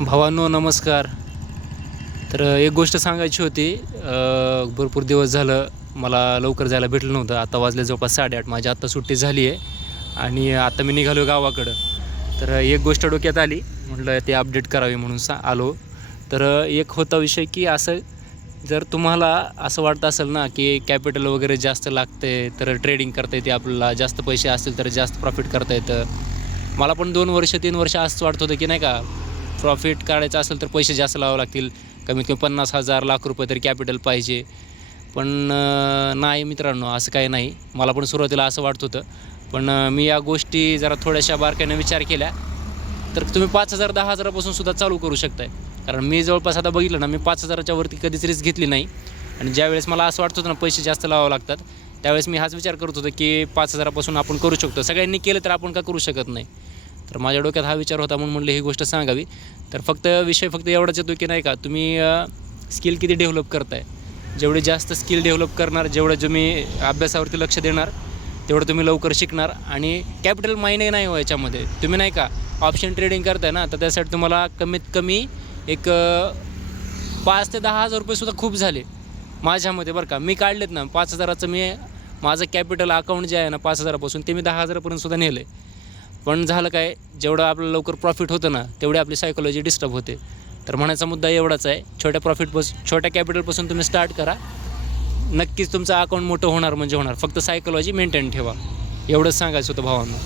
भावांनो नमस्कार. तर एक गोष्ट सांगायची होती. भरपूर दिवस झालं मला लवकर जायला भेटलं नव्हतं. आता वाजले जवळपास 8:30. माझी आत्ता सुट्टी झाली आहे आणि आता मी निघालो गावाकडं. तर एक गोष्ट डोक्यात आली, म्हटलं ते अपडेट करावी म्हणून आलो. तर एक होता विषय की असं जर तुम्हाला असं वाटतं असेल ना की कॅपिटल वगैरे जास्त लागते तर ट्रेडिंग करता येते आपल्याला, जास्त पैसे असतील तर जास्त प्रॉफिट करता येतं. मला पण 2 वर्ष 3 वर्ष असंच वाटत होतं की नाही का, प्रॉफिट काढायचं असेल तर पैसे जास्त लावावे लागतील. कमीत कमी 50,000 लाख रुपये तरी कॅपिटल पाहिजे. पण नाही मित्रांनो, असं काही नाही. मला पण सुरुवातीला असं वाटत होतं. पण मी या गोष्टी जरा थोड्याशा बारकाईने विचार केल्या, तर तुम्ही 5,000 10,000 पासून सुद्धा चालू करू शकताय. कारण मी जवळपास आता बघितलं ना, मी 5,000च्या वरती कधीच रिस्क घेतली नाही. आणि ज्यावेळेस मला असं वाटत होतं ना पैसे जास्त लावावे लागतात, त्यावेळेस मी हाच विचार करत होतो की 5,000 पासून आपण करू शकतो. सगळ्यांनी केलं तर आपण का करू शकत नाही. तर माझ्या डोक्यात हा विचार होता म्हणून म्हटलं ही गोष्ट सांगावी. तर विषय फक्त एवढाच येतो की नाही का, तुम्ही स्किल किती डेव्हलप करताय. जेवढे जास्त स्किल डेव्हलप करणार, जेवढं तुम्ही अभ्यासावरती लक्ष देणार, तेवढं तुम्ही लवकर शिकणार. आणि कॅपिटल मायने नाही हो याच्यामध्ये. तुम्ही नाही का ऑप्शन ट्रेडिंग करताय ना, तर त्यासाठी तुम्हाला कमीत कमी एक 5,000 ते 10,000 रुपयेसुद्धा खूप झाले माझ्यामध्ये बरं का. मी काढलेत ना 5,000चं. माझं कॅपिटल अकाउंट जे आहे ना 5,000पासून, ते मी 10,000पर्यंत सुद्धा नेलं आहे. पण झालं काय, जेवढं आपलं लवकर प्रॉफिट होतं ना, तेवढी आपली सायकोलॉजी डिस्टर्ब होते. तर म्हणायचा मुद्दा एवढाच आहे, छोट्या कॅपिटलपासून तुम्ही स्टार्ट करा. नक्कीच तुमचं अकाउंट मोठं होणार म्हणजे होणार. फक्त सायकोलॉजी मेंटेन ठेवा. एवढंच सांगायचं होतं भावांनो.